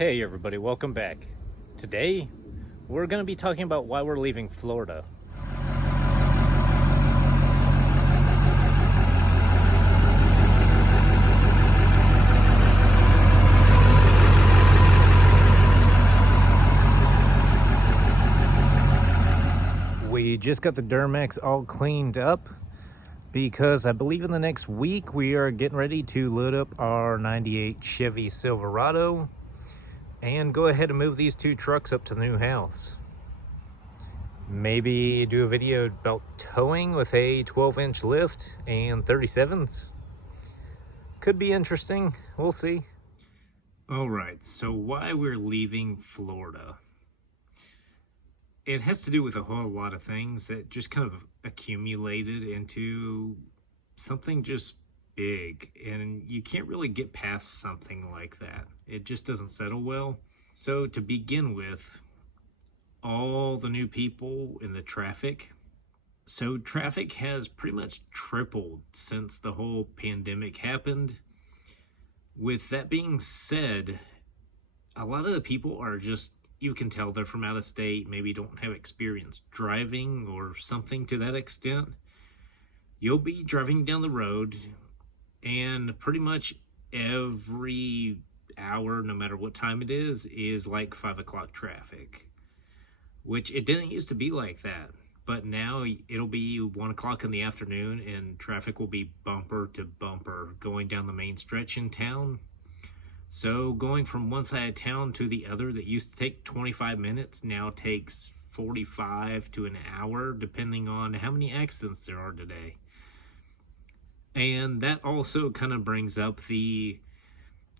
Hey everybody, welcome back. Today, we're going to be talking about why we're leaving Florida. We just got the Duramax all cleaned up because I believe in the next week we are getting ready to load up our 98 Chevy Silverado and go ahead and move these two trucks up to the new house. Maybe do a video about towing with a 12-inch lift and 37s. Could be interesting. We'll see. All right, so why we're leaving Florida. It has to do with a whole lot of things that just kind of accumulated into something just big, and you can't really get past something like that. It just doesn't settle well. So to begin with, all the new people in the traffic. So traffic has pretty much tripled since the whole pandemic happened. With that being said, a lot of the people are just, you can tell they're from out of state, maybe don't have experience driving or something to that extent. You'll be driving down the road and pretty much every hour, no matter what time it is like 5 o'clock traffic, which it didn't used to be like that. But now it'll be 1 o'clock in the afternoon and traffic will be bumper to bumper going down the main stretch in town. So going from one side of town to the other that used to take 25 minutes now takes 45 to an hour, depending on how many accidents there are today. And that also kind of brings up a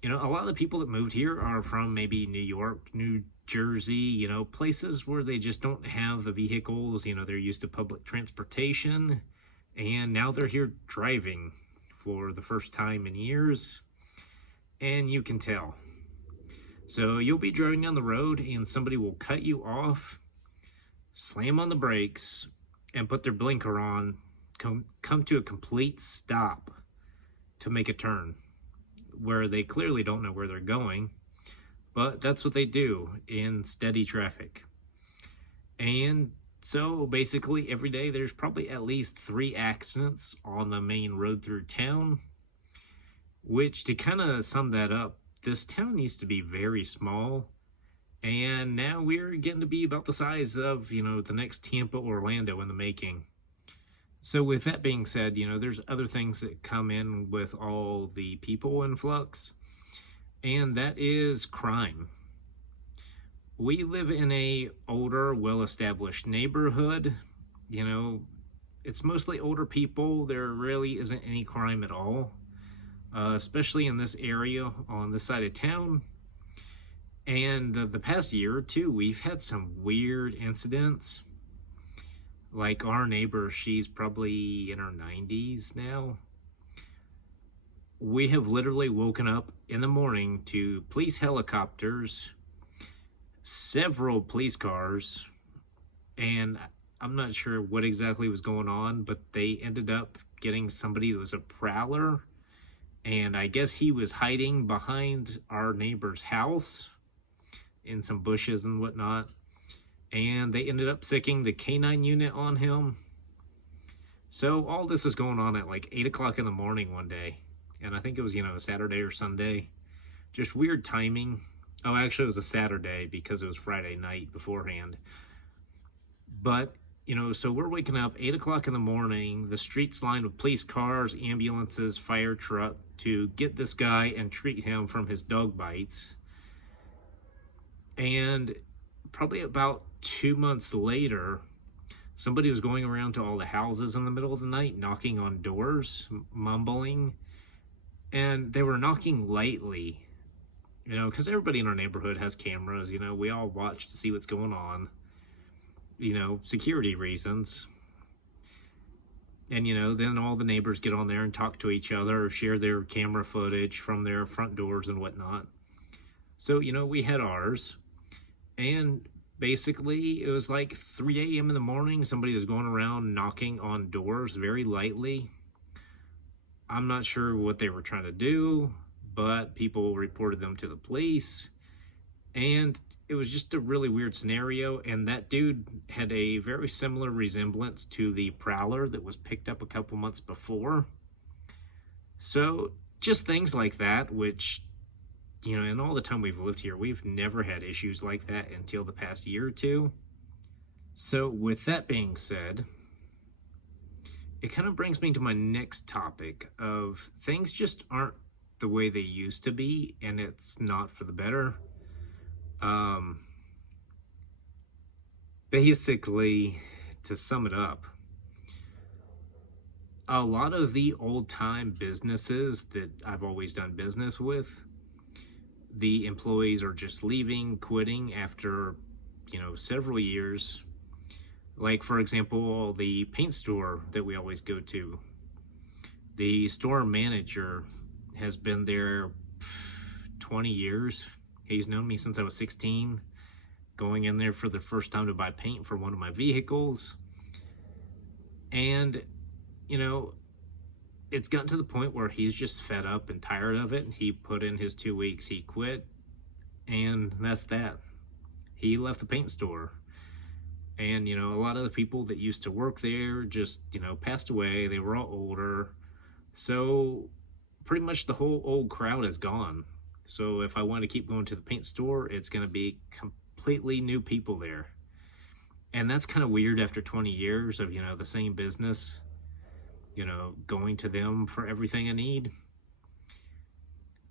lot of the people that moved here are from maybe New York, New Jersey, places where they just don't have the vehicles, they're used to public transportation, and now they're here driving for the first time in years, and you can tell. So you'll be driving down the road and somebody will cut you off, slam on the brakes, and put their blinker on, come to a complete stop to make a turn where they clearly don't know where they're going, but that's what they do in steady traffic. And so basically every day there's probably at least 3 accidents on the main road through town, which, to kind of sum that up, this town used to be very small, and now we're getting to be about the size of, the next Tampa, Orlando in the making. So with that being said, there's other things that come in with all the people influx, and that is crime. We live in a older, well-established neighborhood. It's mostly older people. There really isn't any crime at all, especially in this area on this side of town. And the past year or two, we've had some weird incidents. Like our neighbor, she's probably in her 90s now. We have literally woken up in the morning to police helicopters, several police cars, and I'm not sure what exactly was going on, but they ended up getting somebody that was a prowler, and I guess he was hiding behind our neighbor's house in some bushes and whatnot. And they ended up sicking the K9 unit on him. So all this is going on at like 8 o'clock in the morning one day. And I think it was, Saturday or Sunday. Just weird timing. Oh, actually it was a Saturday because it was Friday night beforehand. But, so we're waking up 8 o'clock in the morning. The street's lined with police cars, ambulances, fire truck to get this guy and treat him from his dog bites. And probably about 2 months later, somebody was going around to all the houses in the middle of the night, knocking on doors, mumbling, and they were knocking lightly, because everybody in our neighborhood has cameras, we all watch to see what's going on, security reasons. And, then all the neighbors get on there and talk to each other or share their camera footage from their front doors and whatnot. So, we had ours, and basically, it was like 3 a.m. in the morning. Somebody was going around knocking on doors very lightly. I'm not sure what they were trying to do, but people reported them to the police. And it was just a really weird scenario. And that dude had a very similar resemblance to the Prowler that was picked up a couple months before. So just things like that, which, in all the time we've lived here, we've never had issues like that until the past year or two. So, with that being said, it kind of brings me to my next topic of things just aren't the way they used to be, and it's not for the better. Um, Basically, to sum it up, a lot of the old time businesses that I've always done business with, the employees are just leaving, quitting after, several years. Like, for example, the paint store that we always go to, the store manager has been there 20 years. He's known me since I was 16, going in there for the first time to buy paint for one of my vehicles. And, you know, it's gotten to the point where he's just fed up and tired of it. He put in his 2 weeks, he quit, and that's that. He left the paint store. And, a lot of the people that used to work there just, passed away. They were all older. So pretty much the whole old crowd is gone. So if I want to keep going to the paint store, it's going to be completely new people there. And that's kind of weird after 20 years of, the same business, going to them for everything I need.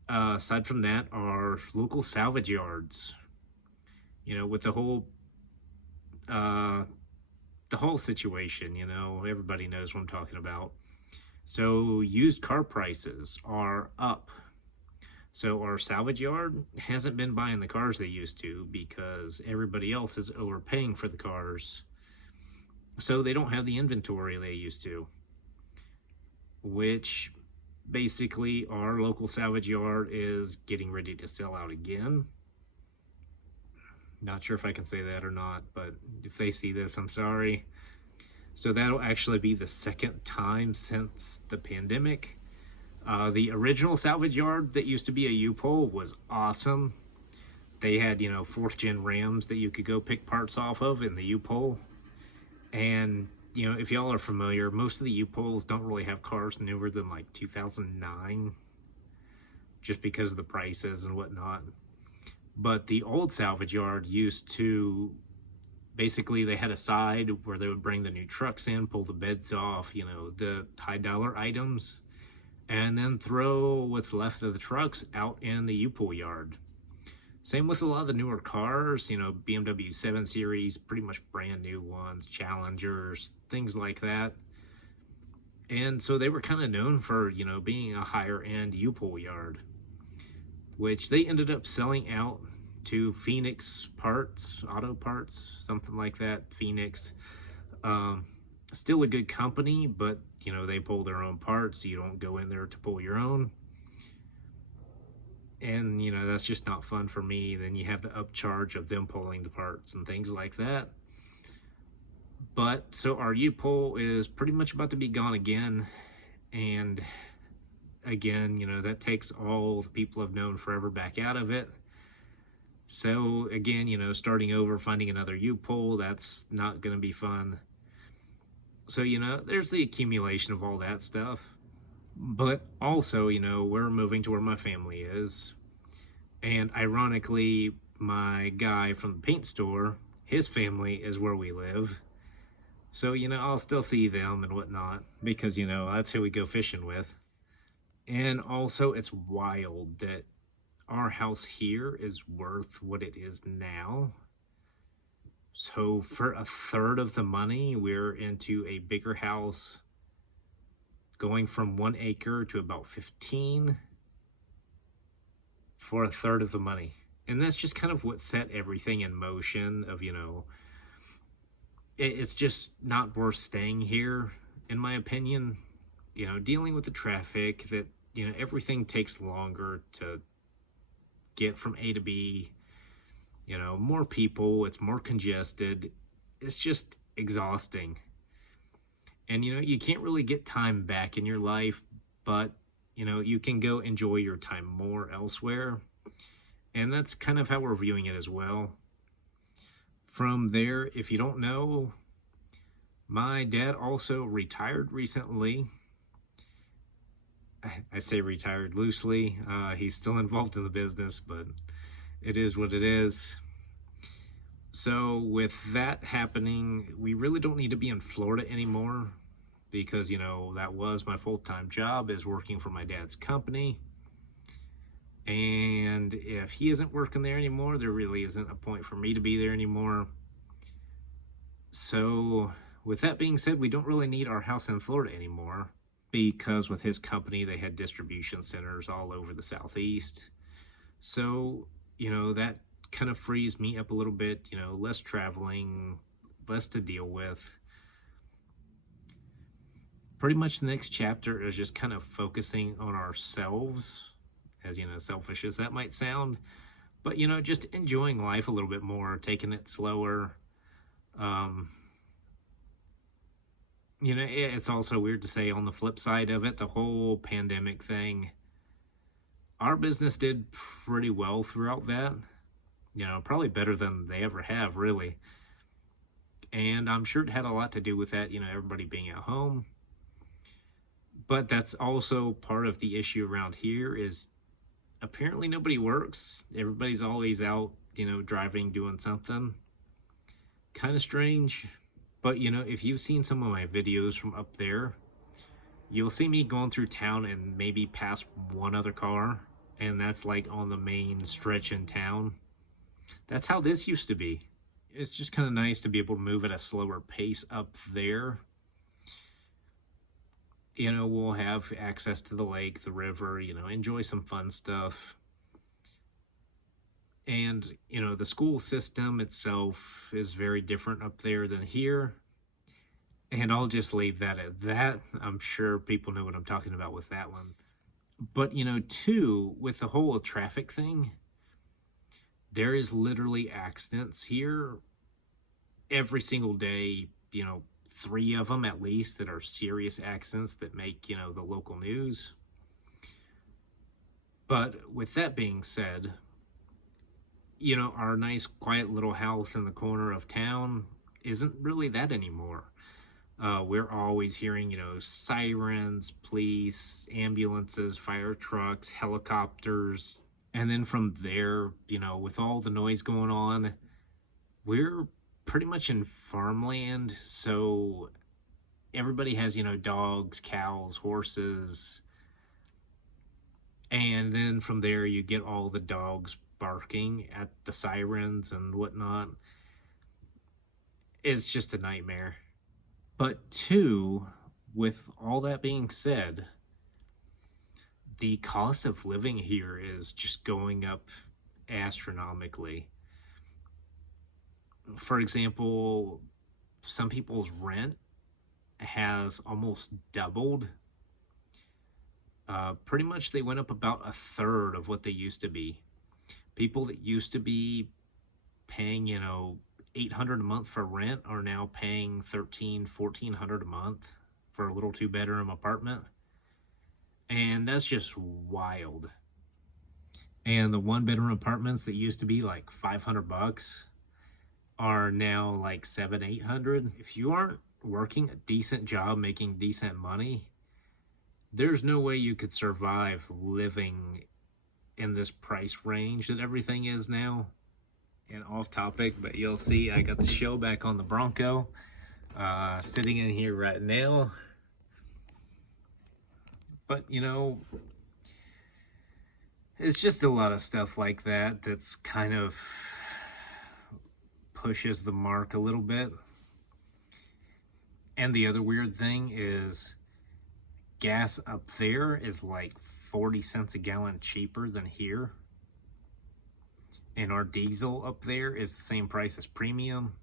Aside from that, are local salvage yards. With the whole situation, everybody knows what I'm talking about. So used car prices are up. So our salvage yard hasn't been buying the cars they used to because everybody else is overpaying for the cars. So they don't have the inventory they used to, which basically our local salvage yard is getting ready to sell out again. Not sure if I can say that or not, but if they see this, I'm sorry. So that'll actually be the second time since the pandemic. The original salvage yard that used to be a U-Pole was awesome. They had, fourth gen Rams that you could go pick parts off of in the U-Pole. And, if y'all are familiar, most of the U-Poles don't really have cars newer than like 2009, just because of the prices and whatnot. But the old salvage yard used to, basically they had a side where they would bring the new trucks in, pull the beds off, the high dollar items, and then throw what's left of the trucks out in the U-Pole yard. Same with a lot of the newer cars, BMW 7 Series, pretty much brand new ones, Challengers, things like that. And so they were kind of known for, being a higher end U-Pole yard, which they ended up selling out to Phoenix Parts, Auto Parts, something like that, Phoenix. Still a good company, but, they pull their own parts. You don't go in there to pull your own. And, that's just not fun for me. Then you have the upcharge of them pulling the parts and things like that. But, so our U-Pole is pretty much about to be gone again. And again, that takes all the people I've known forever back out of it. So again, starting over, finding another U-Pole, that's not going to be fun. So, there's the accumulation of all that stuff. But also, we're moving to where my family is. And ironically, my guy from the paint store, his family is where we live. So, I'll still see them and whatnot because, that's who we go fishing with. And also, it's wild that our house here is worth what it is now. So for a third of the money, we're into a bigger house, going from 1 acre to about 15 for a third of the money. And that's just kind of what set everything in motion of, it's just not worth staying here, in my opinion. Dealing with the traffic, that, everything takes longer to get from A to B, more people, it's more congested. It's just exhausting. And, you can't really get time back in your life, but, you can go enjoy your time more elsewhere. And that's kind of how we're viewing it as well. From there, if you don't know, my dad also retired recently. I say retired loosely. He's still involved in the business, but it is what it is. So, with that happening, we really don't need to be in Florida anymore because, that was my full time job, is working for my dad's company. And if he isn't working there anymore, there really isn't a point for me to be there anymore. So, with that being said, we don't really need our house in Florida anymore because with his company, they had distribution centers all over the Southeast. So, that kind of frees me up a little bit, less traveling, less to deal with. Pretty much the next chapter is just kind of focusing on ourselves, as selfish as that might sound, but just enjoying life a little bit more, taking it slower. It's also weird to say on the flip side of it, the whole pandemic thing, our business did pretty well throughout that, probably better than they ever have, really. And I'm sure it had a lot to do with that, everybody being at home. But that's also part of the issue around here is apparently nobody works. Everybody's always out, driving, doing something. Kind of strange. But, if you've seen some of my videos from up there, you'll see me going through town and maybe past one other car. And that's like on the main stretch in town. That's how this used to be. It's just kind of nice to be able to move at a slower pace up there. We'll have access to the lake, the river, enjoy some fun stuff. And, the school system itself is very different up there than here. And I'll just leave that at that. I'm sure people know what I'm talking about with that one. But, too, with the whole traffic thing, there is literally accidents here every single day, 3 of them at least that are serious accidents that make, the local news. But with that being said, our nice quiet little house in the corner of town isn't really that anymore. We're always hearing, sirens, police, ambulances, fire trucks, helicopters. And then from there, with all the noise going on, we're pretty much in farmland. So everybody has, dogs, cows, horses. And then from there, you get all the dogs barking at the sirens and whatnot. It's just a nightmare. But two, with all that being said, the cost of living here is just going up astronomically. For example, some people's rent has almost doubled. Pretty much they went up about a third of what they used to be. People that used to be paying, $800 a month for rent are now paying $1,300-$1,400 a month for a little 2-bedroom apartment. And that's just wild. And the 1-bedroom apartments that used to be like $500 are now like $700-$800. If you aren't working a decent job, making decent money, there's no way you could survive living in this price range that everything is now. And off topic, but you'll see I got the show back on the Bronco, sitting in here right now. But it's just a lot of stuff like that that's kind of pushes the mark a little bit. And the other weird thing is gas up there is like 40 cents a gallon cheaper than here. And our diesel up there is the same price as premium.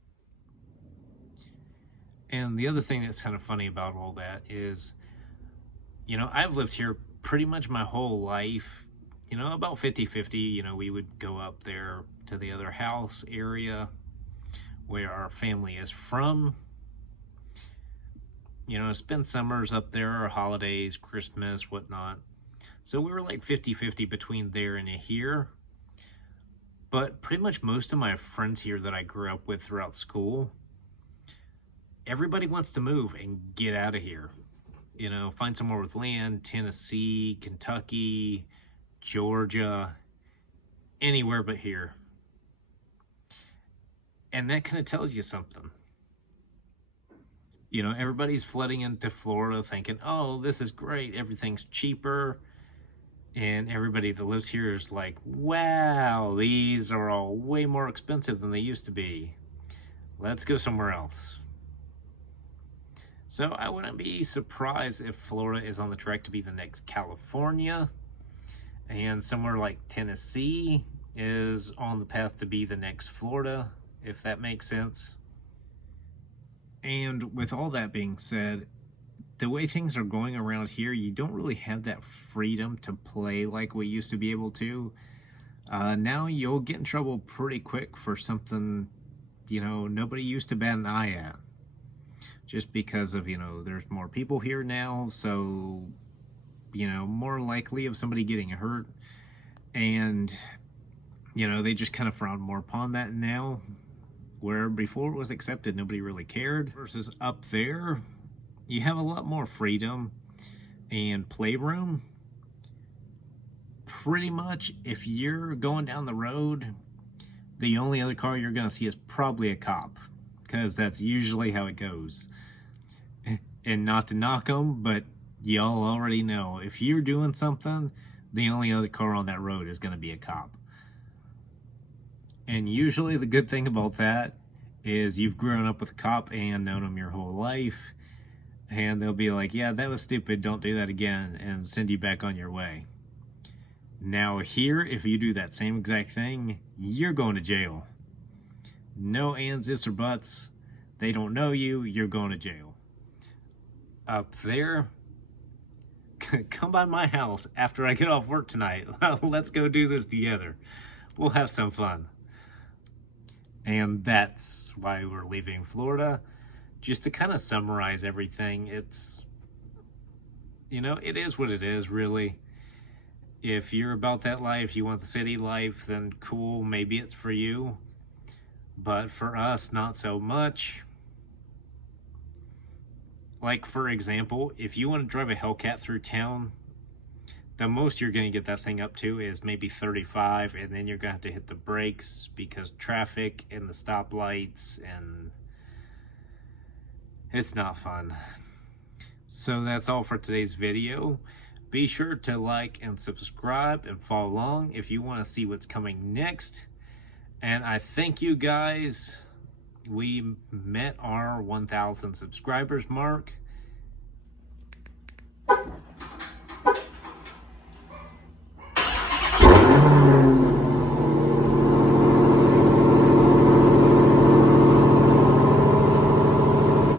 And the other thing that's kind of funny about all that is, I've lived here pretty much my whole life, about 50-50. We would go up there to the other house area where our family is from. Spend summers up there, holidays, Christmas, whatnot. So we were like 50-50 between there and here. But pretty much most of my friends here that I grew up with throughout school, everybody wants to move and get out of here. You know, find somewhere with land, Tennessee, Kentucky, Georgia, anywhere but here. And that kind of tells you something. You know, everybody's flooding into Florida thinking, oh, this is great, everything's cheaper. And everybody that lives here is like, wow, these are all way more expensive than they used to be. Let's go somewhere else. So I wouldn't be surprised if Florida is on the track to be the next California, and somewhere like Tennessee is on the path to be the next Florida, if that makes sense. And with all that being said, the way things are going around here, you don't really have that freedom to play like we used to be able to. Now you'll get in trouble pretty quick for something, you know, nobody used to bat an eye at. Just because of, you know, there's more people here now, so, you know, more likely of somebody getting hurt. And, you know, they just kind of frown more upon that now, where before it was accepted, nobody really cared. Versus up there, you have a lot more freedom and playroom. Pretty much, if you're going down the road, the only other car you're going to see is probably a cop, because that's usually how it goes. And not to knock them, but y'all already know, if you're doing something, the only other car on that road is going to be a cop. And usually the good thing about that is you've grown up with a cop and known them your whole life, and they'll be like, yeah, that was stupid, don't do that again, and send you back on your way. Now here, if you do that same exact thing, you're going to jail. No ands, ifs, or buts. They don't know you, you're going to jail. Up there, come by my house after I get off work tonight. Let's go do this together. We'll have some fun. And that's why we're leaving Florida. Just to kind of summarize everything, it's, you know, it is what it is, really. If you're about that life, you want the city life, then cool, maybe it's for you. But for us, not so much. Like, for example, if you want to drive a Hellcat through town, the most you're going to get that thing up to is maybe 35, and then you're going to have to hit the brakes because traffic and the stoplights, and it's not fun. So that's all for today's video. Be sure to like and subscribe and follow along if you want to see what's coming next. And I thank you guys. We met our 1,000 subscribers mark.